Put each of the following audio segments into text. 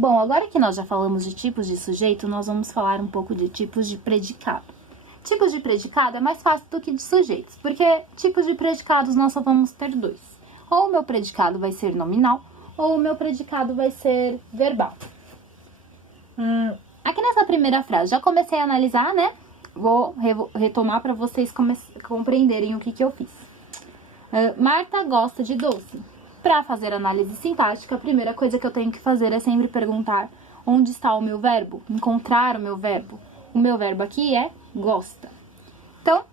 Bom, agora que nós já falamos de tipos de sujeito, nós vamos falar um pouco de tipos de predicado. Tipos de predicado é mais fácil do que de sujeitos, porque tipos de predicados nós só vamos ter dois. Ou o meu predicado vai ser nominal, ou o meu predicado vai ser verbal. Aqui nessa primeira frase, já comecei a analisar, né? Vou retomar para vocês compreenderem o que eu fiz. Marta gosta de doce. Para fazer análise sintática, a primeira coisa que eu tenho que fazer é sempre perguntar onde está o meu verbo, encontrar o meu verbo. O meu verbo aqui é gosta. Então,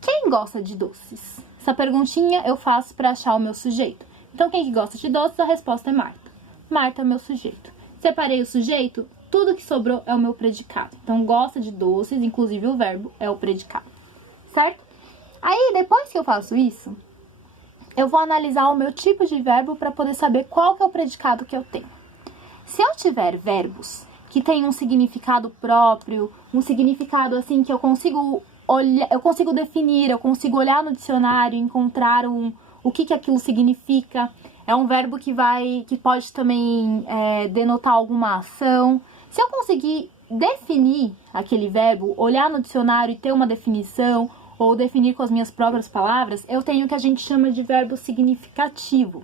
quem gosta de doces? Essa perguntinha eu faço para achar o meu sujeito. Então, quem que gosta de doces? A resposta é Marta. Marta é o meu sujeito. Separei o sujeito, tudo que sobrou é o meu predicado. Então, gosta de doces, inclusive o verbo é o predicado, certo? Aí, depois que eu faço isso, eu vou analisar o meu tipo de verbo para poder saber qual que é o predicado que eu tenho. Se eu tiver verbos que têm um significado próprio, um significado assim que eu consigo olhar, eu consigo definir, eu consigo olhar no dicionário, encontrar o que aquilo significa. É um verbo que pode também denotar alguma ação. Se eu conseguir definir aquele verbo, olhar no dicionário e ter uma definição, ou definir com as minhas próprias palavras, eu tenho o que a gente chama de verbo significativo.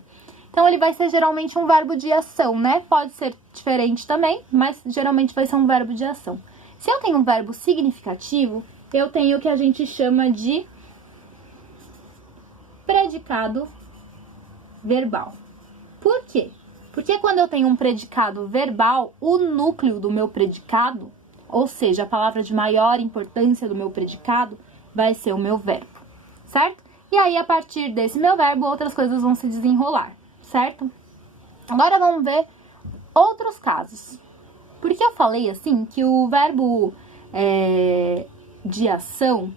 Então, ele vai ser geralmente um verbo de ação, né? Pode ser diferente também, mas geralmente vai ser um verbo de ação. Se eu tenho um verbo significativo, eu tenho o que a gente chama de predicado verbal. Por quê? Porque quando eu tenho um predicado verbal, o núcleo do meu predicado, ou seja, a palavra de maior importância do meu predicado, vai ser o meu verbo, certo? E aí, a partir desse meu verbo, outras coisas vão se desenrolar, certo? Agora, vamos ver outros casos. Por que eu falei, assim, que o verbo de ação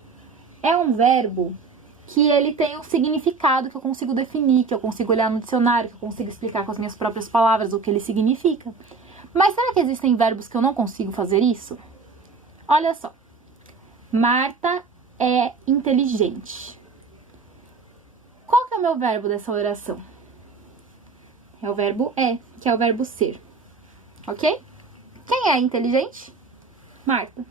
é um verbo que ele tem um significado que eu consigo definir, que eu consigo olhar no dicionário, que eu consigo explicar com as minhas próprias palavras o que ele significa. Mas será que existem verbos que eu não consigo fazer isso? Olha só. Marta é inteligente. Qual que é o meu verbo dessa oração? É o verbo é, que é o verbo ser. Ok? Quem é inteligente? Marta.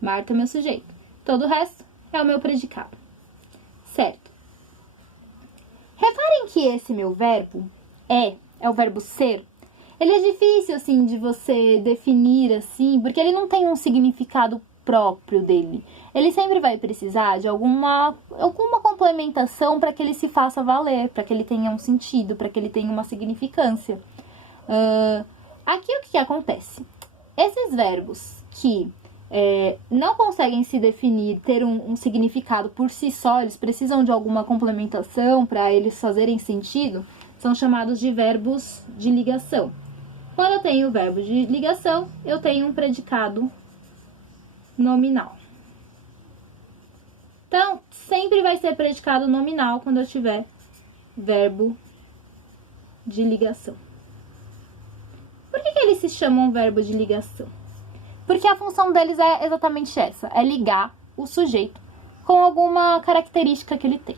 Marta é meu sujeito. Todo o resto é o meu predicado. Certo. Reparem que esse meu verbo é o verbo ser. Ele é difícil, assim, de você definir, assim, porque ele não tem um significado próprio dele. Ele sempre vai precisar de alguma complementação para que ele se faça valer, para que ele tenha um sentido, para que ele tenha uma significância. Aqui o que acontece? Esses verbos que não conseguem se definir, ter um significado por si só, eles precisam de alguma complementação para eles fazerem sentido, são chamados de verbos de ligação. Quando eu tenho o verbo de ligação, eu tenho um predicado nominal. Então, sempre vai ser predicado nominal quando eu tiver verbo de ligação. Por que eles se chamam verbo de ligação? Porque a função deles é exatamente essa, é ligar o sujeito com alguma característica que ele tem.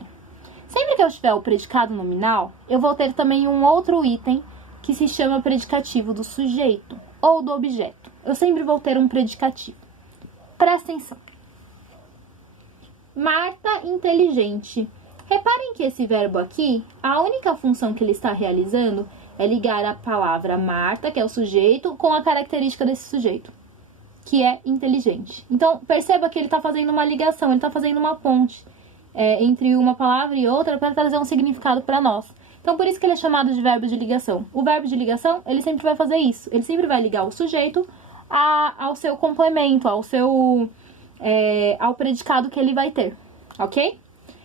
Sempre que eu tiver o predicado nominal, eu vou ter também um outro item que se chama predicativo do sujeito ou do objeto. Eu sempre vou ter um predicativo. Presta atenção. Marta inteligente. Reparem que esse verbo aqui, a única função que ele está realizando é ligar a palavra Marta, que é o sujeito, com a característica desse sujeito, que é inteligente. Então, perceba que ele está fazendo uma ligação, ele está fazendo uma ponte entre uma palavra e outra para trazer um significado para nós. Então, por isso que ele é chamado de verbo de ligação. O verbo de ligação, ele sempre vai fazer isso. Ele sempre vai ligar o sujeito ao seu complemento, ao predicado que ele vai ter, ok?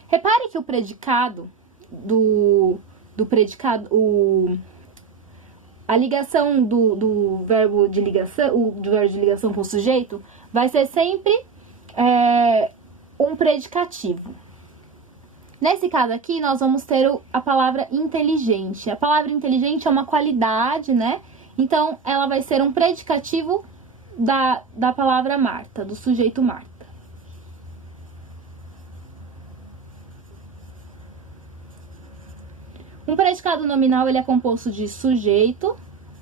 Repare que o predicado a ligação do verbo de ligação com o sujeito vai ser sempre um predicativo. Nesse caso aqui, nós vamos ter a palavra inteligente. A palavra inteligente é uma qualidade, né? Então, ela vai ser um predicativo da palavra Marta, do sujeito Marta. Um predicado nominal, ele é composto de sujeito,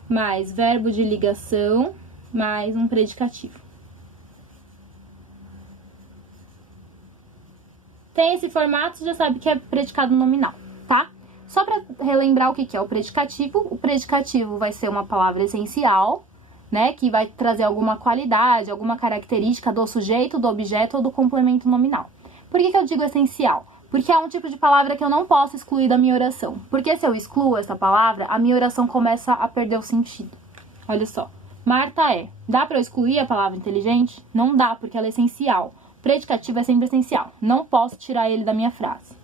mais verbo de ligação, mais um predicativo. Tem esse formato, você já sabe que é predicado nominal, tá? Só para relembrar o que é o predicativo vai ser uma palavra essencial, né? Que vai trazer alguma qualidade, alguma característica do sujeito, do objeto ou do complemento nominal. Por que eu digo essencial? Porque é um tipo de palavra que eu não posso excluir da minha oração. Porque se eu excluo essa palavra, a minha oração começa a perder o sentido. Olha só. Marta é. Dá para eu excluir a palavra inteligente? Não dá, porque ela é essencial. Predicativo é sempre essencial. Não posso tirar ele da minha frase.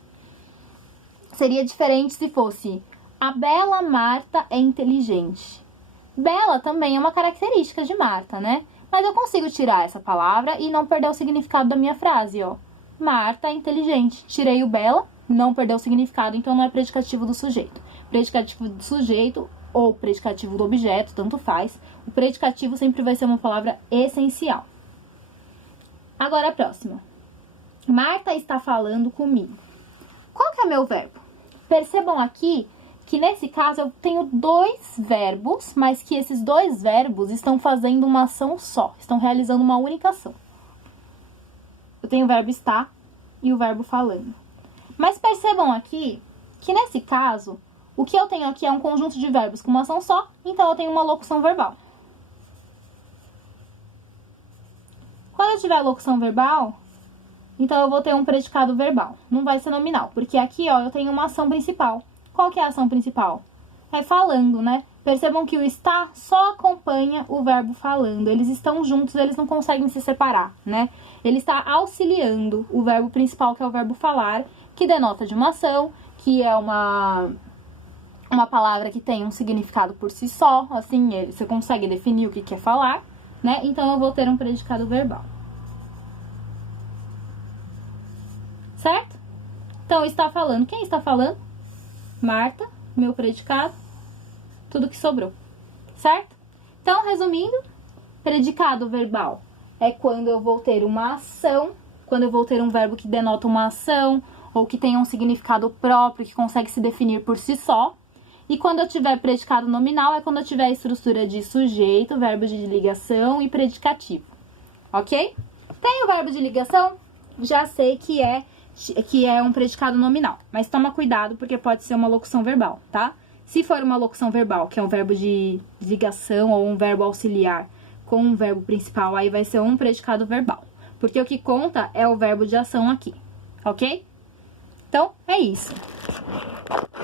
Seria diferente se fosse: a bela Marta é inteligente. Bela também é uma característica de Marta, né? Mas eu consigo tirar essa palavra e não perder o significado da minha frase, ó. Marta é inteligente. Tirei o bela, não perdeu o significado, então não é predicativo do sujeito. Predicativo do sujeito ou predicativo do objeto, tanto faz. O predicativo sempre vai ser uma palavra essencial. Agora a próxima. Marta está falando comigo. Qual que é meu verbo? Percebam aqui que nesse caso eu tenho dois verbos, mas que esses dois verbos estão fazendo uma ação só, estão realizando uma única ação. Eu tenho o verbo estar e o verbo falando. Mas percebam aqui que nesse caso, o que eu tenho aqui é um conjunto de verbos com uma ação só, então eu tenho uma locução verbal. Quando eu tiver locução verbal, então eu vou ter um predicado verbal. Não vai ser nominal, porque aqui, ó, eu tenho uma ação principal. Qual que é a ação principal? É falando, né? Percebam que o está só acompanha o verbo falando. Eles estão juntos, eles não conseguem se separar, né? Ele está auxiliando o verbo principal, que é o verbo falar, que denota de uma ação, que é uma palavra que tem um significado por si só, assim, você consegue definir o que quer falar, né? Então, eu vou ter um predicado verbal. Certo? Então, está falando. Quem está falando? Marta, meu predicado, tudo que sobrou. Certo? Então, resumindo, predicado verbal é quando eu vou ter uma ação, quando eu vou ter um verbo que denota uma ação, ou que tenha um significado próprio, que consegue se definir por si só. E quando eu tiver predicado nominal, é quando eu tiver a estrutura de sujeito, verbo de ligação e predicativo. Ok? Tem o verbo de ligação? Já sei que é um predicado nominal. Mas toma cuidado, porque pode ser uma locução verbal, tá? Se for uma locução verbal, que é um verbo de ligação ou um verbo auxiliar com um verbo principal, aí vai ser um predicado verbal. Porque o que conta é o verbo de ação aqui, ok? Então, é isso.